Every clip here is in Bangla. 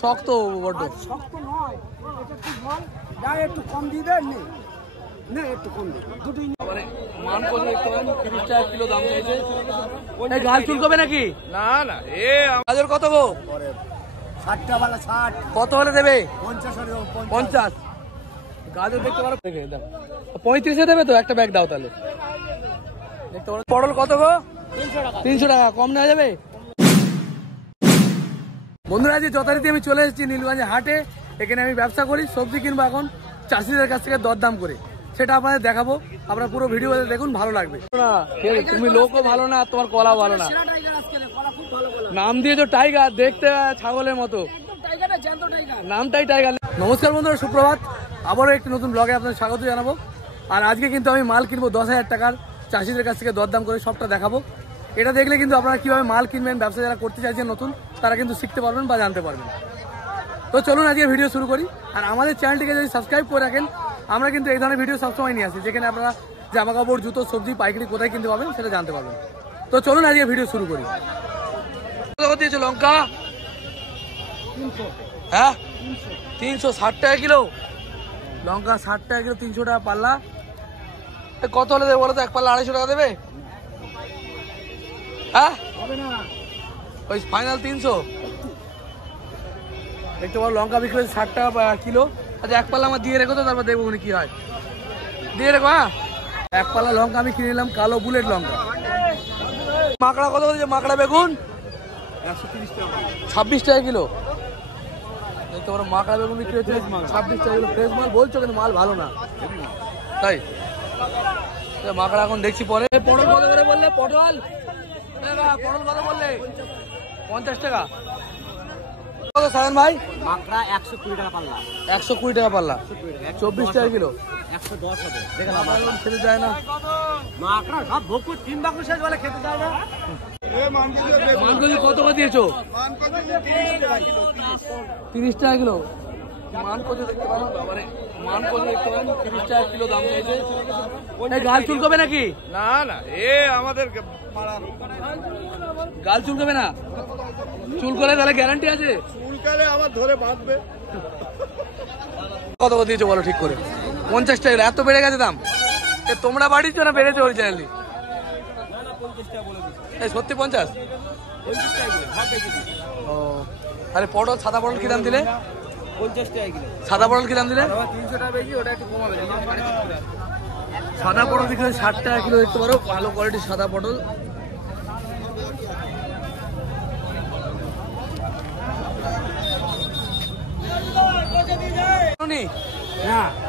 শক্ত বড্ড। শক্ত নয়, এটা ঠিক বল, যা একটু কম দিয়ে দেন না, একটু কম দিয়ে দুটোই মানে মান করে দেখতে পারেন 30 টাকা কিলো দাম চাইছে। এই গাল চুলকবে নাকি? না না, গাজর কত গো? 60 টাকা वाला 60, কত হলে দেবে? 50 গাজর দেখতে পারো, দেখে দাও 35 দেবে তো, একটা ব্যাগ দাও তাহলে। দেখতে পারো পটল কত গো? 300 টাকা। কম নেওয়া যাবে? বন্ধুরা আজ যথারীতি আমি চলে এসেছি নীলগঞ্জে হাটে। এখানে আমি ব্যবসা করি, সবজি কিনবো এখন চাষিদের কাছ থেকে দরদাম করে, সেটা আপনাদের দেখাবো। আপনারা পুরো ভিডিও দেখুন, ভালো লাগবে। না তুমি লোকও ভালো না, তোমার কলা ভালো না। নাম দিয়েছো টাইগার, দেখতে ছাগলের মতো, নামটাই টাইগার। নমস্কার বন্ধুরা, সুপ্রভাত। আবারও একটি নতুন ব্লগে আপনাদের স্বাগত জানাবো। আর আজকে কিন্তু আমি মাল কিনবো 10,000 টাকার, চাষিদের কাছ থেকে দরদাম করে সবটা দেখাবো। এটা দেখলে কিন্তু আপনারা কিভাবে মাল কিনবেন, ব্যবসা যারা করতে চাইছেন নতুন, তারা কিন্তু শিখতে পারবেন বা জানতে পারবেন। তো চলুন আজকে ভিডিও শুরু করি। আর আমাদের চ্যানেলটিকে যদি সাবস্ক্রাইব করে রাখেন, আমরা কিন্তু এই ধরনের ভিডিও সবসময় নিয়ে আসি, যেখানে আপনারা জামা কাপড়, জুতো, সবজি পাইকারি কোথায় কিনতে পাবেন সেটা জানতে পারবেন। তো চলুন আজকে ভিডিও শুরু করি। কত দিয়েছো লঙ্কা? হ্যাঁ 360 টাকা কিলো লঙ্কা, 60 টাকা কিলো, 300 টাকা পাল্লা। কত হলে দেবে বলো তো? এক পাল্লা 250 টাকা দেবে? হ্যাঁ ওই ফাইনাল 300। দেখতে পারো লঙ্কা বিক্রি হচ্ছে 60 টাকা কিলো। আচ্ছা এক পাল্লা আমার দিয়ে রেখো তো, তারপর দেখবো কি হয়। দিয়ে রেখো। হ্যাঁ এক পাল্লা লঙ্কা আমি কিনে নিলাম, কালো বুলেট লঙ্কা। মাকড়া কত হচ্ছে? মাকড়া বেগুন 26 টাকা কিলো। দেখতে পারো মাকড়া বেগুন বিক্রি হচ্ছে 26 টাকা কিলো। ফ্রেশ মাল বলছো, কিন্তু মাল ভালো না, তাই মাকড়া এখন দেখছি পরে। পটল কত করে বললে? পটল পটল কত বললে? 50 টাকা। কত সায়ন ভাই? মাকড়া 120 টাকা পাল্লা, 120 টাকা পাল্লা, 24 টাকা কিলো। 110 হবে। দেখলাম খেতে যায় না মাকড়া সব ভোগপুর 3 বাকুর শেষ বলে খেতে যায় না। মানকজি কত করে দিয়েছো? 30 টাকা কিলো। মানকজি দেখতে পারেন, মানে মানকজি দেখতে পারেন 30 টাকা কিলো দাম চাইছে। এই গাল চুলকবে নাকি? না না, আমাদের গাল চুলকবে না? চুল করে তাহলে গ্যারান্টি আছে? চুলকালে আবার ধরে বাঁধবে। কত করে দিয়েছো বলো ঠিক করে? 50 টাকা। এত বেড়ে গেছে দাম? তোমরা বাড়িচ্ছ না বেড়েছো অরিজিনালি? এই সত্যি 50? ও আরে পটল, সাদা পটল কি দাম দিলে? 50 টাকা কিলো। সাদা পটল কি দাম দিলে? 300 টাকা বেশি, ওটা একটু কমাবে। সাদা পটল বিক্রি 60 টাকা কিলো। দেখতে পারো ভালো কোয়ালিটির সাদা পটল।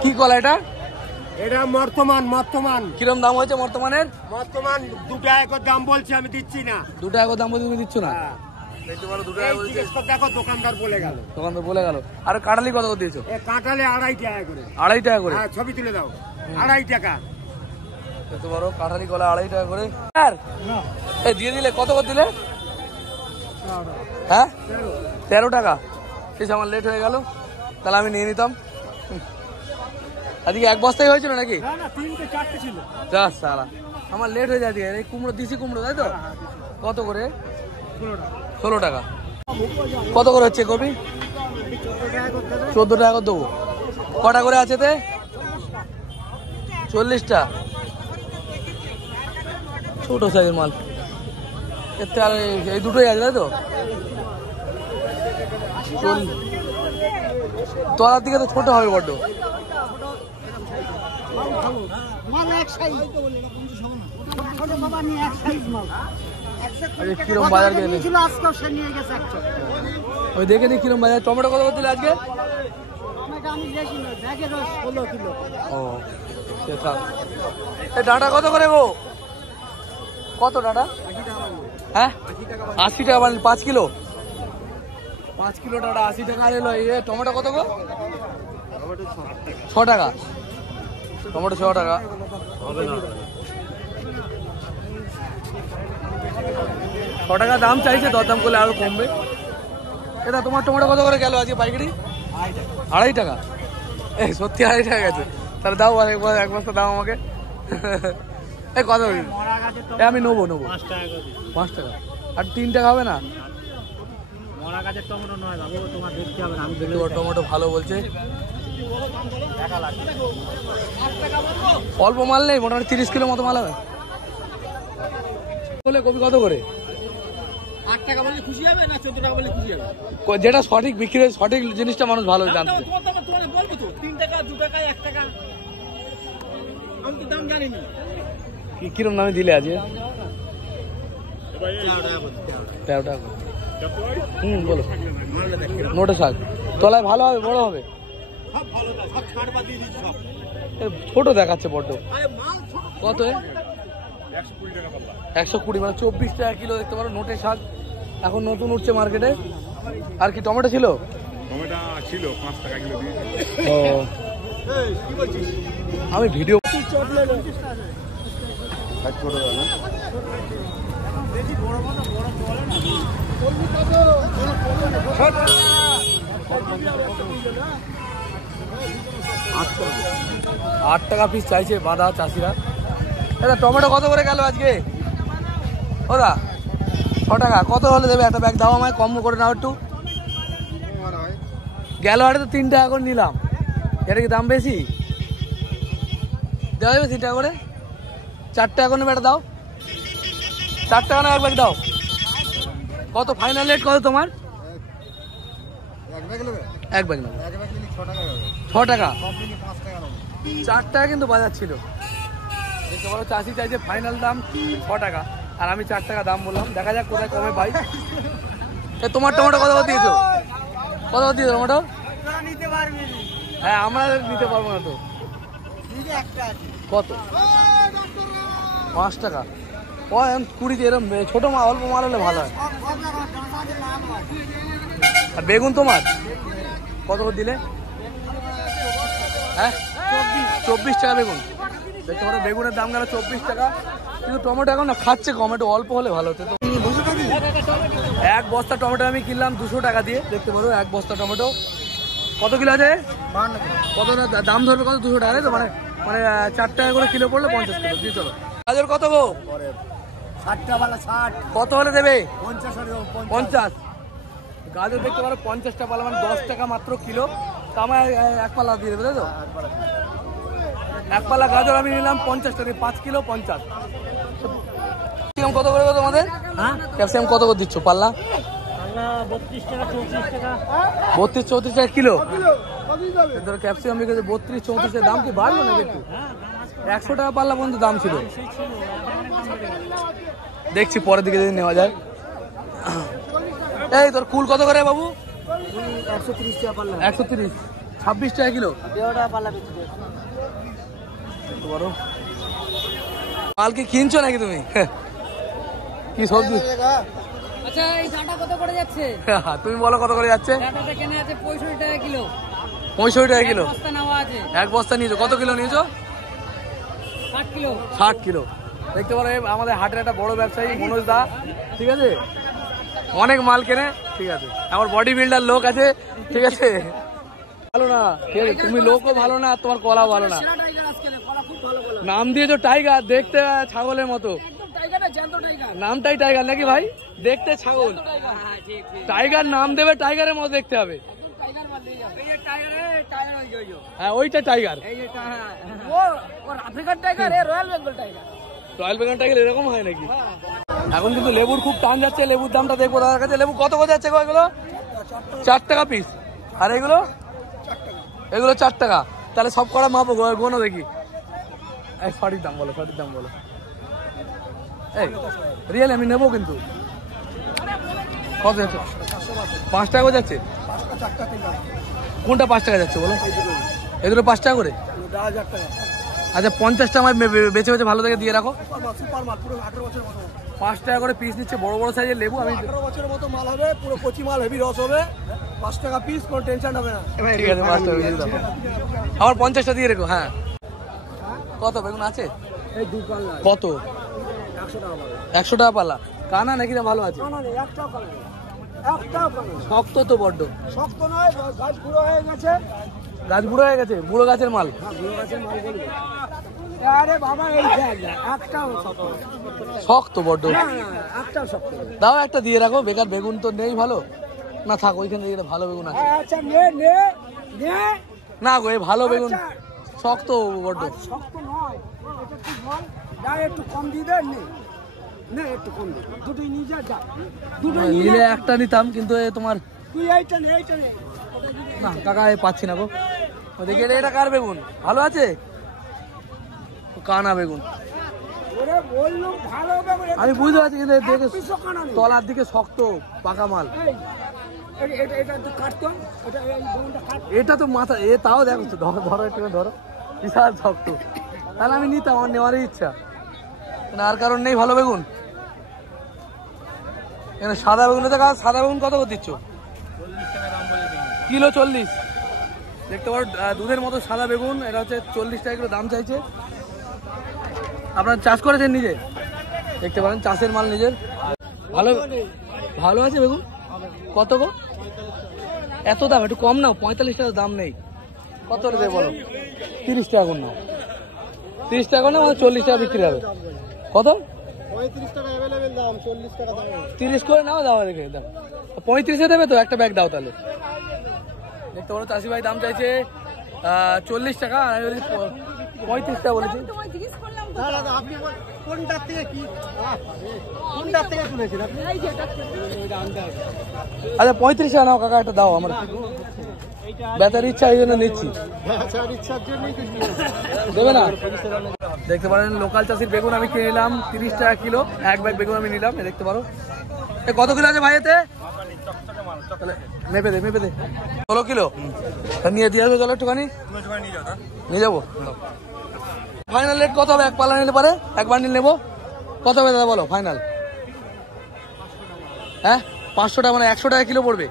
কি কলা এটা? এটা বর্তমান কিরম দাম হয়েছে বর্তমানের? 2 টাকা করে দাম বলছি, আমি দিচ্ছি না। 2 টাকা করে দাম বলতে তুমি দিচ্ছ না? দেখতে পারো 2 টাকা বলছে। দেখো দোকানদার বলে গেল। দোকানদার বলে গেল। আর কাটালি কত করে দিয়েছো? কাঁঠালে 2.5 টাকা করে। 2.5 টাকা করে? হ্যাঁ ছবি তুলে দাও। 2.5 টাকা। দেখতে পারো কাঠালি কলা 2.5 টাকা করে। আর এই দিয়ে দিলে কত করে দিলে? হ্যাঁ 13 টাকা। শেষ, আমার লেট হয়ে গেল, তাহলে আমি নিয়ে নিতাম। আজকে এক বস্তাই হয়েছিল নাকি? না না, 3টে 4টে ছিল। যা সালা, আমার লেট হয়ে যায়। এই কুমড়ো, দিশি কুমড়ো, তাই তো? কত করে? 16 টাকা। কত করে হচ্ছে কপি? 14 টাকা করে দেবো। কটা করে আছে তে? 40টা। ছোট সাইজের মাল। এতে আর এই দুটোই আছে, তাই তো? তোলার দিকে তো ছোট হবে বড্ড। কিরম বাজার গেলে ওই দেখে নি কিরম বাজার। টমেটো কত করে দিলে আজকে? ও ডাঁটা কত করে গো? কত ডাঁটা? হ্যাঁ 80 টাকা। মানে 5 কিলো? 5 কিলো ডাঁটা 80 টাকা এলো। টমেটো কত গো? 6 টাকা। টমেটো 6 টাকা। 6 টাকা দাম চাইছে, দরদাম করলে আরো কমবে। এটা তোমার টমেটো কত করে গেল আজকে পাইকারি? 2.5 টাকা। এই সত্যি 2.5 টাকা গেছে? তাহলে দাও এক বস্তা দাও আমাকে। এই কত? আমি নেবো 5 টাকা। আর 3 টাকা হবে না? মরা গাছের টমেটো নয় বাবু, তোমার দেখতে হবে না, আমি বলে টমেটো ভালো বলছে। অল্প মাল নেই, মোটামুটি 30 কিলো মতো মাল হবে। বলে কপি কত করে? 8 টাকা বললে খুশি হবে না 14 টাকা বললে খুশি হবে? যেটা সঠিক বিক্রি হয়, সঠিক জিনিসটা মানুষ ভালো জানতে। তোমার বলবো তো 3 টাকা 2 টাকা 1 টাকা, আমি তো দাম জানি না। কিরম নামে দিলে আজকে? 13 টাকা। বলো। নোটে শাক তলায় ভালো হবে, বড় হবে? ছোট দেখাচ্ছে বড্ড। কত? 120, মানে 24 টাকা কিলো দেখতে পারো নোটে শাক। এখন নতুন উঠছে মার্কেটে। আর কি টমেটো ছিল? টমেটো ছিল 5 টাকা কিলো দিয়ে। আমি ভিডিও ছোট না 8 টাকা পিস চাইছে বাঁধা চাষিরা। এটা টমেটো কত করে গেল আজকে? ওরা 6 টাকা। কত হলে দেবে? একটা ব্যাগ দাও আমায়, কম করে নাও একটু। গেল হাটে তো 3 টাকা করে নিলাম, এটা কি দাম বেশি? দেওয়া যাবে 3 টাকা করে? 4 টাকা করে নেবে, এটা দাও। 4 টাকা না এক ব্যাগ দাও। কত ফাইনাল রেট কত তোমার? এক ব্যাগ নেবে 6 টাকা। 4 টাকা কিন্তু বাজার ছিল। দেখতে পারো চাষি চাইছে ফাইনাল দাম 6 টাকা, আর আমি 4 টাকা দাম বললাম। দেখা যাক কোথায় কমে পাই। তোমার টমেটো কত করে দিয়েছো? কত করে দিয়েছো টমেটো? হ্যাঁ, আমরা নিতে পারবো না তো। কত? 5 টাকা। ও 20, এরকম ছোট মাল, অল্প মাল হলে ভালো হয়। আর বেগুন তোমার কত করে দিলে? হ্যাঁ, 24 টাকা বেগুন। দেখতে পারো বেগুনের দাম গেল 24 টাকা। কিন্তু টমেটো এখন না খাচ্ছে কম, একটু অল্প হলে ভালো হতো। এক বস্তা টমেটো আমি কিনলাম 200 টাকা দিয়ে। দেখতে পারো এক বস্তা টমেটো কত কিলো আছে? কত দাম ধরবে? কত? 200 টাকা, তাই তো? মানে 4 টাকা করে কিলো পড়লো, 50 কিলো দিয়ে। চলো। গাজর কত গো? 60 কত হলে দেবে? 50। গাজর দেখতে পারো 50টা পালা, মানে 10 টাকা মাত্র কিলো। তা আমার 1 পাল্লা দিয়ে দেবে, তাই তো? 1 পাল্লা গাজর আমি নিলাম 50 টাকা, 5 কিলো 50। ক্যাপসিকাম কত করে তোমাদের? হ্যাঁ, ক্যাপসিকাম কত করে দিচ্ছ পাল্লা? 32 টাকা 34 টাকা। 32 34 টাকা কিলো। ধরো ক্যাপসিকাম বিকেছে 32 34 টাকা। দাম কি বাড়লো নাকি একটু? 100 টাকা পাল্লা পর্যন্ত দাম ছিল। দেখছি পরের দিকে যদি নেওয়া যায়। এই তোর কুল কত করে বাবু? 130 টাকা পাল্লা। 130, 26 টাকা কিলো। 1.5 টাকা পাল্লা বেচতে হবে। বড় মাল কি কিনছো নাকি তুমি? কি সবজি? আচ্ছা, এই ডাটা কত করে যাচ্ছে? তুমি বলো কত করে যাচ্ছে? ডাটাটা কেনা আছে 65 টাকা কিলো। 65 টাকা কিলো। বস্তা নেওয়া আছে। এক বস্তা নিয়েছো? কত কিলো নিয়েছো? 60 কিলো। 60 কিলো। দেখতে পারো আমাদের হাটের একটা বড় ব্যবসায়ী মনোজ দা, ঠিক আছে? অনেক মাল কেনে, ঠিক আছে? আমার বডি বিল্ডার লোক আছে, ঠিক আছে? ভালো না তুমি, লোকও ভালো না, তোমার কলা ভালো না। নাম দিয়েছো টাইগার, দেখতে ছাগলের মতো। নামটাই টাইগার নাকি ভাই? দেখতে ছাগল। টাইগার নাম দেবে, টাইগারের মতো দেখতে হবে। হ্যাঁ, ওইটা tiger. African tiger, royal Bengal tiger. Royal Bengal tiger এরকম হয় নাকি? এখন কিন্তু লেবুর খুব টান যাচ্ছে। লেবুর দামটা দেখবো দাদার কাছে। লেবু কত করে যাচ্ছে গো এগুলো? 4 টাকা পিস। আর এগুলো? এগুলো 4 টাকা। তাহলে সব করা মাপো, গোনো দেখি। এই সঠিক দাম বলো, সঠিক দাম বলো। এই রিয়েল আমি নেবো কিন্তু। কত যাচ্ছে? 5 টাকা করে যাচ্ছে। কোনটা 5 টাকা যাচ্ছে বলো? এগুলো 5 টাকা করে। আচ্ছা, 50টা আমার বেছে বেছে ভালো থেকে দিয়ে রাখো। 5 টাকা করে পিস নিচ্ছে, বড় বড় সাইজের লেবু। আমি 18 বছরের মতো মাল হবে, পুরো কচি মাল, হেভি রস হবে। 5 টাকা পিস, কোনো টেনশন হবে না। ঠিক আছে, 5 টাকা দিয়ে দাও। আমার 50টা দিয়ে রেখো। হ্যাঁ, কত বেগুন আছে? এই 2 পাল্লা কত? 100 টাকা পাল্লা। 100 টাকা পাল্লা। কানা নাকি না ভালো আছে? না না, একটাও পাল্লা নেই, একটাও পাল্লা নেই। শক্ত তো বড্ড। শক্ত নয়, গাছ পুরো হয়ে গেছে। গাছ বুড়ো হয়ে গেছে? বুড়ো গাছের মাল। হ্যাঁ, বুড়ো গাছের মাল বলবো। আরে বাবা, এই একটাও শক্ত নয়। শক্ত বড্ড। না না, একটাও শক্ত নয়। দাও একটা দিয়ে রাখো, বেকার বেগুন তো নেই ভালো। না থাক, ওইখান থেকে একটা ভালো বেগুন আছে। আচ্ছা নে নে নে। না গো, এই ভালো বেগুন আচ্ছা। শক্ত বড্ড। আর শক্ত নয়, এটা তুই বল, যা একটু কম দিয়ে দে নে। নে একটু কম দে, দুটোই নিয়ে যা। দুটোই নিয়ে নিলে যা। একটা নিতাম, কিন্তু এ তোমার তুই এইটা নে, এইটা নে। না কাকা, এ পাচ্ছি না গো। দেখি এটা কার বেগুন, ভালো আছে? কানা বেগুন। ওরে বললু ভালো বেগুন। আমি বুঝতে পারছি, কিন্তু এর দেখে পিছু কানা নেই। তলার দিকে শক্ত পাকা মাল। এই, এটা এটা তুই কাটতো, এটা এই বেগুনটা কাট। এটা তো মাথা, এ তাও দেখো তো, ধরো ধরো একটু ধরো, বিশাল শক্ত। তাহলে আমি নিতাম, আমার নেওয়ারই ইচ্ছা, না আর কারণ নেই। ভালো বেগুন এখানে সাদা বেগুন, সাদা বেগুন কত করে দিচ্ছ? কিলো 40। দেখতে পারো দুধের মতো সাদা বেগুন, এটা হচ্ছে 40 টাকা কিলো দাম চাইছে। আপনারা চাষ করেছেন নিজে? দেখতে পারেন চাষের মাল নিজের। ভালো ভালো আছে বেগুন। কত গো? এত দাম? একটু কম নাও, 45 টাকা দাম নেই। কত দেবে বলো? 30 টাকা করে নাও। 30 টাকা না, 40 টাকা বিক্রি হবে। কত? 35 টাকা अवेलेबल দাম, 40 টাকা দাম। 30 করে নাও, দাও রেখে দাও। 35-এ দেবে তো? একটা ব্যাগ দাও তাহলে। দেখতে পারো চাষি ভাই দাম চাইছে 40 টাকা, আমি বলেছি 35 টাকা বলেছি। আপনি কোনটার থেকে কি কোনটার থেকে তুলেছেন আপনি? আচ্ছা 35 টাকা নাও কাকা, একটা দাও আমার, বেচার ইচ্ছা এই জন্য নিচ্ছি। দেবে না? দেখতে পারেন লোকাল চাষির বেগুন আমি কিনে নিলাম 30 টাকা কিলো, এক ব্যাগ বেগুন আমি নিলাম। দেখতে পারো কত কিলো আছে ভাই এতে? মেপে দে, মেপে দে। 16 কিলো নিয়ে দিয়ে আসবে, চলো একটুখানি নিয়ে যাবো। ফাইনাল রেট কত হবে এক পাল্লা নিলে পারে? এক বান্ডিল নেবো, কত হবে দাদা বলো ফাইনাল? হ্যাঁ 500 টাকা, মানে 100 টাকা কিলো পড়বে।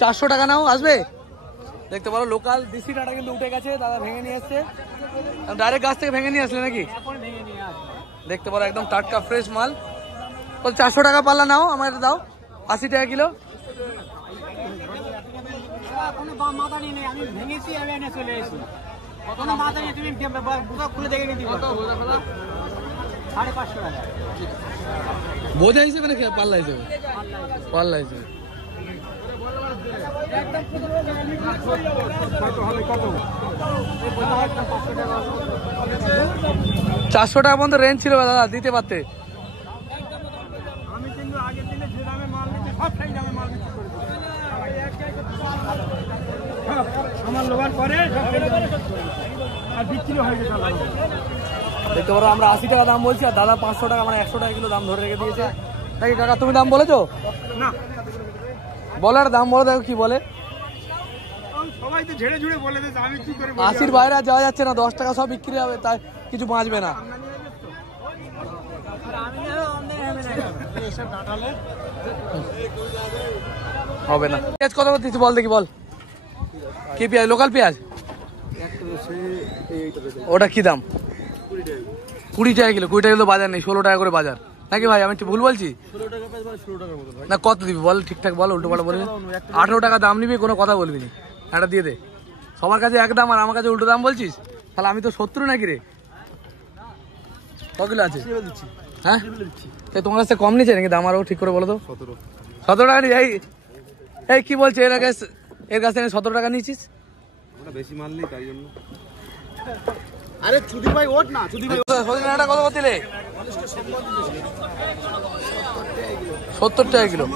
400 টাকা নাও, আসবে? দেখতে পারো লোকাল দেশি ডাটা কিন্তু উঠে গেছে, দাদা ভেঙে নিয়ে এসছে। ডাইরেক্ট গাছ থেকে ভেঙে নিয়ে আসলে নাকি? দেখতে পারো একদম টাটকা ফ্রেশ মাল। 400 টাকা পাল্লা নাও, আমার এটা দাও। 80 টাকা কিলো। কোনো মাদানি নেই, আমি ভেঙেছি, আমি এনে চলে এসেছি। কোনো মাদানি, তুমি বুকা খুলে দেখে নিতে পারো। 550 টাকা বোঝা হিসেবে নাকি পাল্লা হিসেবে? পাল্লা হিসেবে। কত হবে? কত 400 টাকা পর্যন্ত রেঞ্জ ছিল দাদা, দিতে পারতে। আমি কিন্তু আগের দিনে যে দামে মাল নিচ্ছি, সব সেই দামে মাল বিক্রি করে দিচ্ছি। আমার লোয়ার পরে সব সেই দামে আর বিক্রি হয়ে গেছে। দেখতে পারো আমরা 80 টাকা দাম বলছি, আর দাদা 500 টাকা, মানে 100 টাকা কিলো দাম ধরে রেখে দিয়েছে নাকি? কাকা তুমি দাম বলেছো না? বলার দাম বলো, দেখো কি বলে। সবাই তো ঝেড়ে ঝুড়ে বলে দিচ্ছে, আমি কি করে 80-র বাইরে আর যাওয়া যাচ্ছে না, 10 টাকা সব বিক্রি হবে, তাই কিছু বাঁচবে না। হবে না। পেঁয়াজ কত করে দিচ্ছি বল দেখি, বল কি পেঁয়াজ? লোকাল পেঁয়াজ? ওটা কি দাম? 20 টাকা কিলো। 20 টাকা কিলো বাজার নেই, 16 টাকা করে বাজার নাকি ভাই? আমি ভুল বলছি? না কত দিবি বল, ঠিকঠাক বল, উল্টো পাল্টা বলবি। 18 টাকা দাম নিবি, কোনো কথা বলবি না, এটা দিয়ে দে। সবার কাছে এক দাম আর আমার কাছে উল্টো দাম বলছিস, তাহলে আমি তো 70 নাকি রে? ক কিলো আছে? হ্যাঁ তোমার কাছে কম নিচ্ছে নাকি দাম? আরও ঠিক করে বলো তো। 17 টাকা নিবি? এই কি বলছে, এর কাছ থেকে 17 টাকা নিচ্ছিস? বেশি মাল নেই তাই জন্য। আরে চুদি ভাই ওঠ না, চুদি ভাই। সজনাটা কত করে দিলে? 70 টাকা কিলো।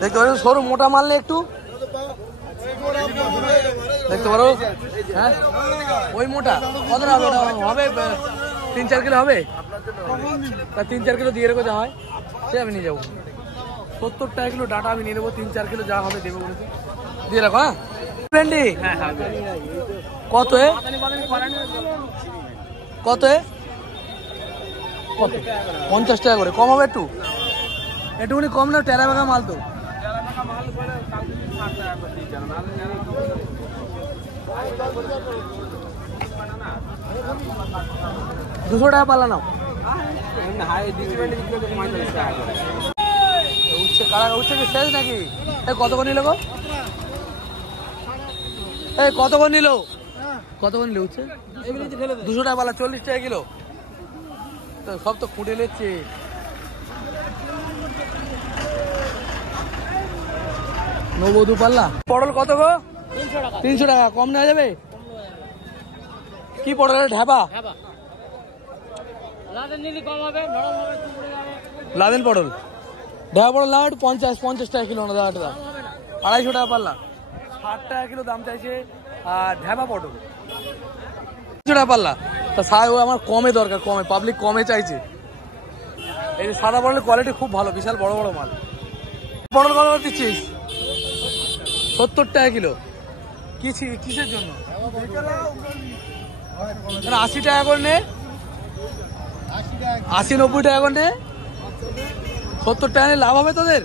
দেখতে পারো সরু মোটা মাল নেই একটু, দেখতে পারো। হ্যাঁ ওই মোটা কত হবে? হবে 3-4 কিলো হবে, 3-4 কিলো দিয়ে রেখো, যা হয় সে আমি নিয়ে যাবো। 70 টাকা কিলো ডাটা আমি নিয়ে নেবো, 3-4 কিলো যা হবে দেবো বলেছি, দিয়ে রাখো। হ্যাঁ ভেন্ডি কত এ? কত এ? কত? 50 টাকা করে। কম হবে একটু? একটুখানি কম না, টেরা বেগা মাল তো। দুশো টাকা পাল্লা নাও। উচ্ছে কারা? উচ্ছে কি শেষ নাকি? কত করে নিল গো? এই কত করে নিল? কত করে নিল উচ্ছে? 200 টাকা পাল্লা, 40 টাকা কিলো। সব তো ফুটে নিচ্ছে। নবদু পাল্লা পটল কত গো? 300 টাকা 300 টাকা। কম নেওয়া যাবে? কি পটল? ঢাবা হ্যাঁ লাদেন নিলি কম হবে, নরম হবে, টুকরে যাবে, লাদেন পটল। ঢাবা পটল নাও একটু 50 টাকা কিলো না দাদা, 250 টাকা পাল্লা। 60 টাকা কিলো দাম চাইছে। আর ঢাবা পটল 200 টাকা পাল্লা। তা সাই ও আমার কমে দরকার, কমে পাবলিক কমে চাইছে। এই সাদা পটলের কোয়ালিটি খুব ভালো, বিশাল বড় বড় মাল। পটল কত করে দিচ্ছিস? 70 টাকা কিলো। কিসের জন্য? 80 টাকা করে নে, 80-90 টাকা করে নে। 70 টাকা নিয়ে লাভ হবে তোদের?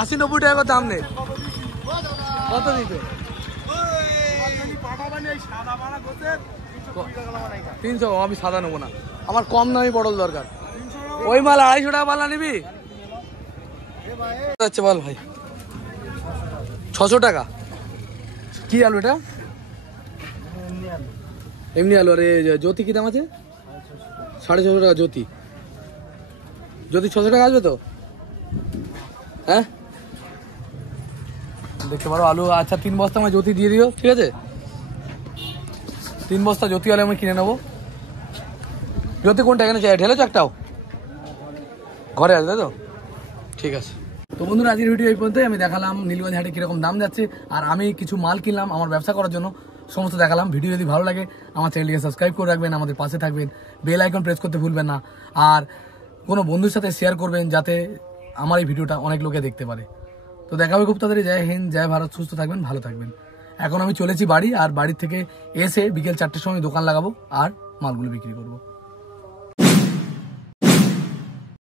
80-90 টাকা করে দাম নে। কত দিতে? 300। আমি সাদা নেবো না, আমার কম দামি পটল দরকার। ওই মাল 250 টাকা পাল্লা নিবি? আচ্ছা বল ভাই। 600 টাকা। কি আলু এটা? এমনি আলু। আরে জ্যোতি কি দাম আছে? 650 টাকা জ্যোতি। জ্যোতি 600 টাকা আসবে তো? হ্যাঁ দেখতে পারো আলু। আচ্ছা 3 বস্তা আমার জ্যোতি দিয়ে দিও, ঠিক আছে? 3 বস্তা জ্যোতি আলু আমি কিনে নেবো। জ্যোতি কোনটা এখানে চাই? ঢেলেছো একটাও? ঘরে আসবে তো? ঠিক আছে। তো বন্ধুরা আজকের ভিডিও এই পর্যন্তই। আমি দেখালাম নীলগঞ্জ হাটে কিরকম দাম যাচ্ছে, আর আমি কিছু মাল কিনলাম আমার ব্যবসা করার জন্য, সমস্ত দেখালাম। ভিডিও যদি ভালো লাগে আমার চ্যানেলটিকে সাবস্ক্রাইব করে রাখবেন, আমাদের পাশে থাকবেন, বেল আইকন প্রেস করতে ভুলবেন না, আর কোনো বন্ধুর সাথে শেয়ার করবেন যাতে আমার এই ভিডিওটা অনেক লোকে দেখতে পারে। তো দেখা হবে খুব তাড়াতাড়ি। জয় হিন্দ, জয় ভারত। সুস্থ থাকবেন, ভালো থাকবেন। এখন আমি চলেছি বাড়ি, আর বাড়ির থেকে এসে বিকেল 4টের সময় দোকান লাগাবো আর মালগুলো বিক্রি করবো।